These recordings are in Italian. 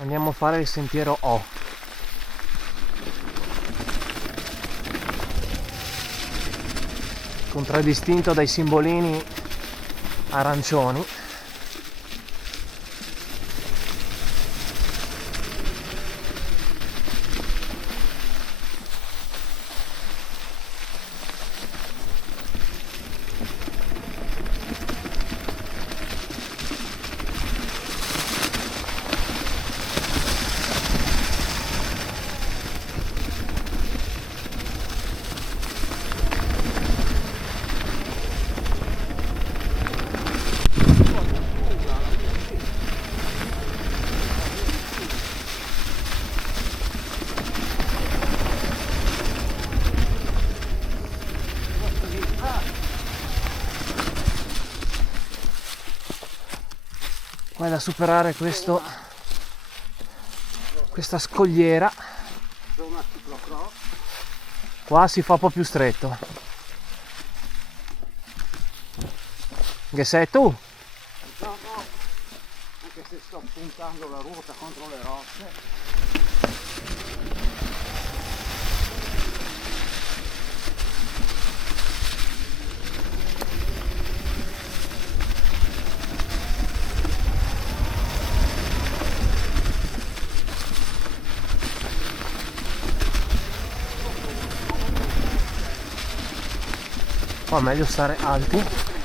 Andiamo a fare il sentiero O. Contraddistinto dai simbolini arancioni. Qua è da superare questa scogliera. Qua si fa un po' più stretto. Che sei tu? No, anche se sto puntando la ruota contro le rocce. Qua è meglio stare alti.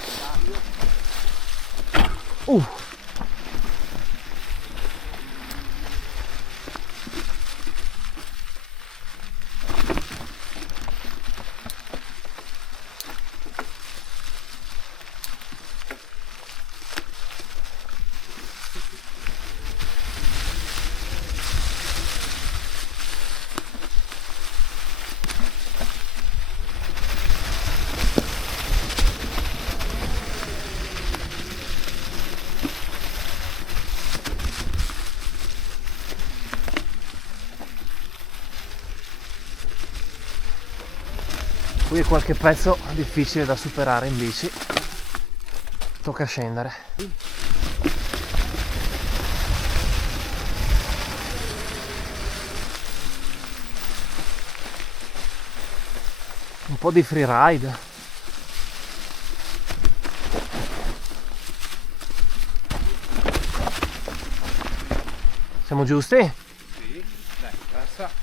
Qui è qualche pezzo difficile da superare in bici. Tocca scendere. Un po' di freeride. Siamo giusti? Sì, dai, passa.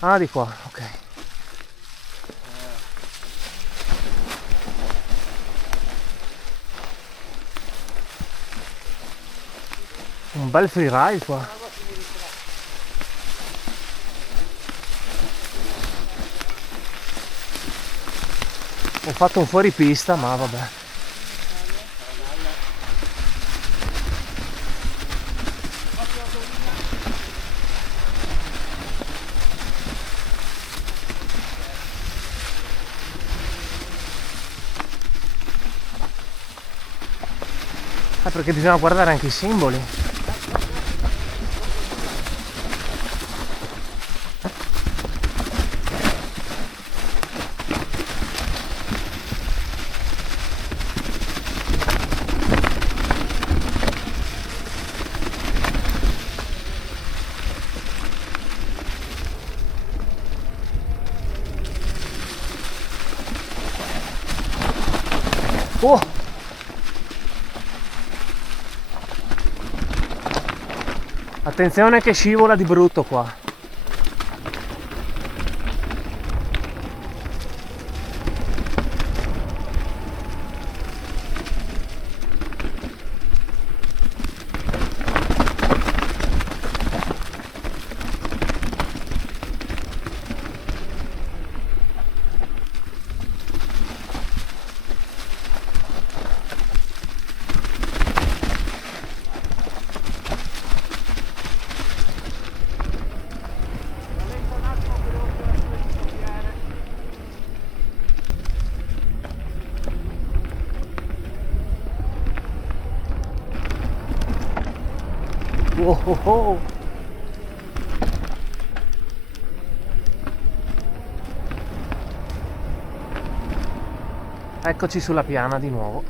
Ah, di qua, ok. Un bel freeride qua. Ho fatto un fuoripista, ma vabbè. Perché bisogna guardare anche i simboli. Oh! Attenzione che scivola di brutto qua. Oh oh oh. Eccoci sulla piana di nuovo.